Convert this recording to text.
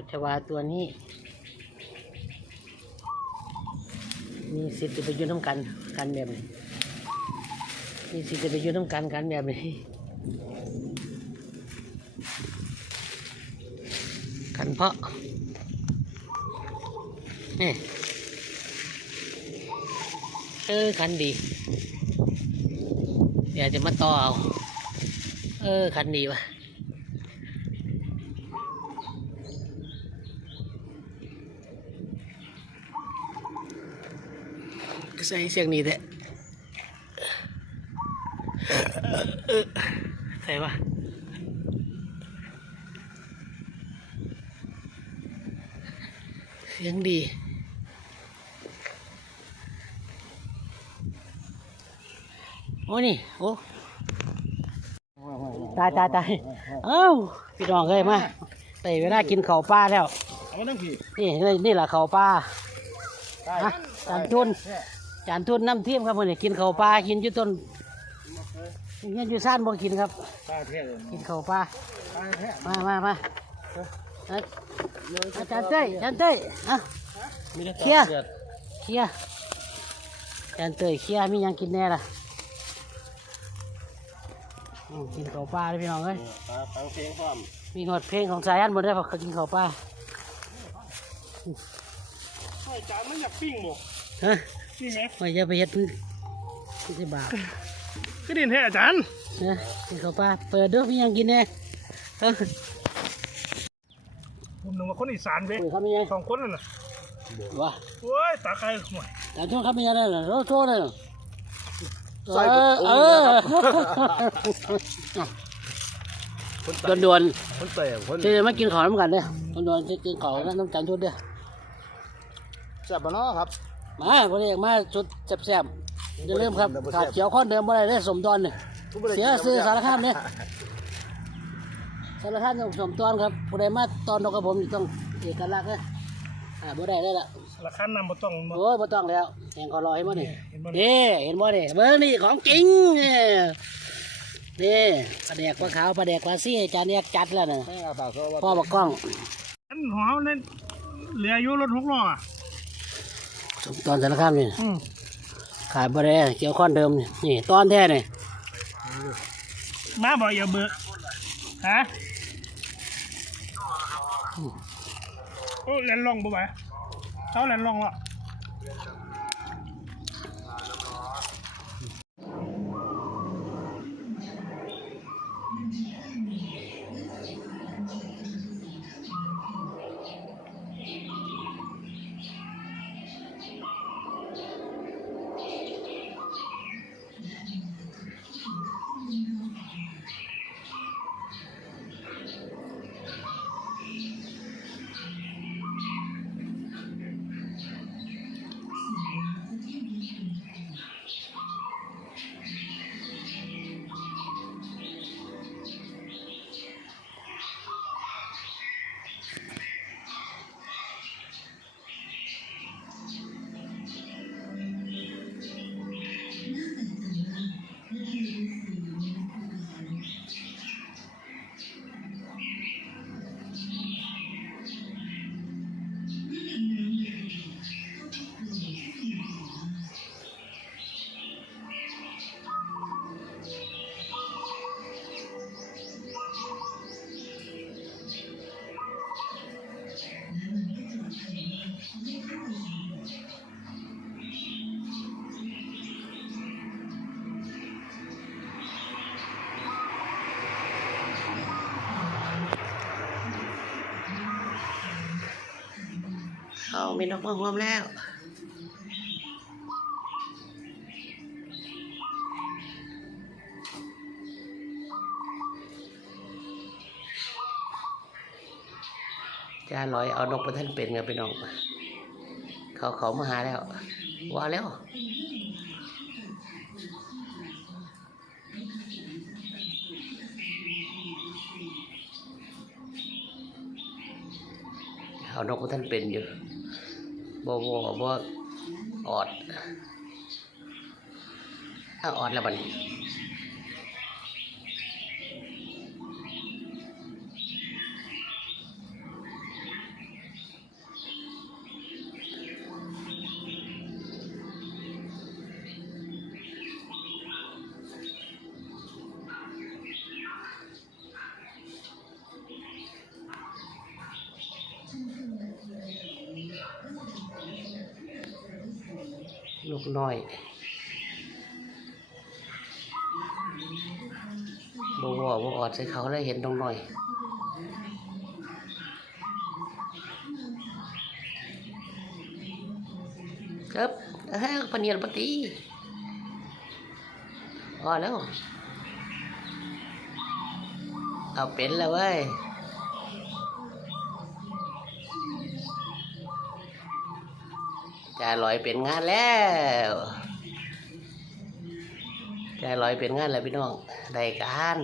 เขาจะว่าตัวนี้ มีสิทธิ์จะไปยืนน้ำกันกันแบบนี้มีสิทธิ์จะไปยืนน้ำกันกันแบบนี้กันเพาะนี่เออคันดี เดี๋ยวจะมาต่อเอา เออคันดีวะ ใส่เสียงนี้แท้เออใส่ปะเสียงดีโอ้นี่โอ้ตายตายตายเอ้าพี่น้องเคยมาแต่เวลากินข้าวปลาแล้วเอามาตั้งผีนี่นี่นี่แหละข้าวปลาได้อะจานทุน จานทุนน้ำเทียมครับมื้อนี้กินข้าวปลากินอยู่ต้นเงี้ยอยู่ซ่านบ่กินครับตาแท้เลยกินข้าวปลาตาแท้มามามาเอาอาจารย์เต้ยอาจารย์เต้ยอะ มีแต่เคลียร์เคลียร์อาจารย์เต้ยเคลียร์มีหยังกินแน่ล่ะอืมกินข้าวปลาเลยพี่น้องเอ้ยตาฟังเพลงพร้อมมีหอดเพลงของสายันหมดเลยเพราะเขากินข้าวปลาไอ้จานมันอยากปิ้งบ่ฮะ นี่ไหมไม่จะไปเฮ็ดพึ่งที่สิบาทก็ดินแท้อาจารย์นะกินข้าวปลาเปิดด้วยมีหยังกินแน่เออผมนึกว่าคนอีสานเว้ยคุยครับมีหยังสองคนนั่นน่ะวะโอ้ยตาใครห่วยแต่ช่วงครับมีหยังได้เหรอเราโทษเลยเหรอใส่เอบุอตรเอองค์อด่วนคนเตะคนๆจะมากินข้าวน้ำกันเด้อด่วนๆจะกินข้าวแล้วน้ำกันชุดเด้อแซ่บบ่เนาะครับ มาพอดีมาชุดแซ่บๆอย่าลืมครับขาดเขียวข้อนเดิมบ่ได้ได้อสมตอนเนี่ยเสียซื้อสารคามเนี่ยสารคามต้องสมตอนครับผู้ใดมาตอนนกกับผมนี่ต้องเอกลักษณ์นะอ่าบ่ได้ได้ละราคานำบ่ต้องบ่โอ้ยบ่ต้องแล้วแหงขอรอให้บ่นี่เห็นบ่นี่เห็นบ่นี่เบิ่งนี่ของจริงนี่นี่ปลาแดกปลาขาวปลาแดกปลาซี่จานแยกจัดแล้วน่ะให้อาปากเขาว่าพ่อบักกล้องอันหอมนั่นเหลืออยู่รถหกล้ออะสม ตอนสารคามนี่อืมขายบ่ได้เกี่ยวข้อนเดิมนี่นี่ตอนแท้นี่มาบ่อย่าเบื่อฮะโอ้แลนลองบ่ไหวเขาแลนลองละ มีนกมาหวมแล้วจ้าลอยเอานกไปท่านเป็นกันไปน้อง เขาเขามาหาแล้ว ว่าแล้วเอานกไปท่านเป็นอยู่ บ่บ่บ่ออด ถ้าออดแล้วบัดนี้ ลูกน้อยบวบวอดใส่เขาได้เห็นตรงหน่อย ครับเอ้ยปนียปฏิพอแล้ว เอาเป็นแล้วเว้ย จ่าลอยเป็นงานแล้วจ่าลอยเป็นงานแล้วพี่น้องได้การ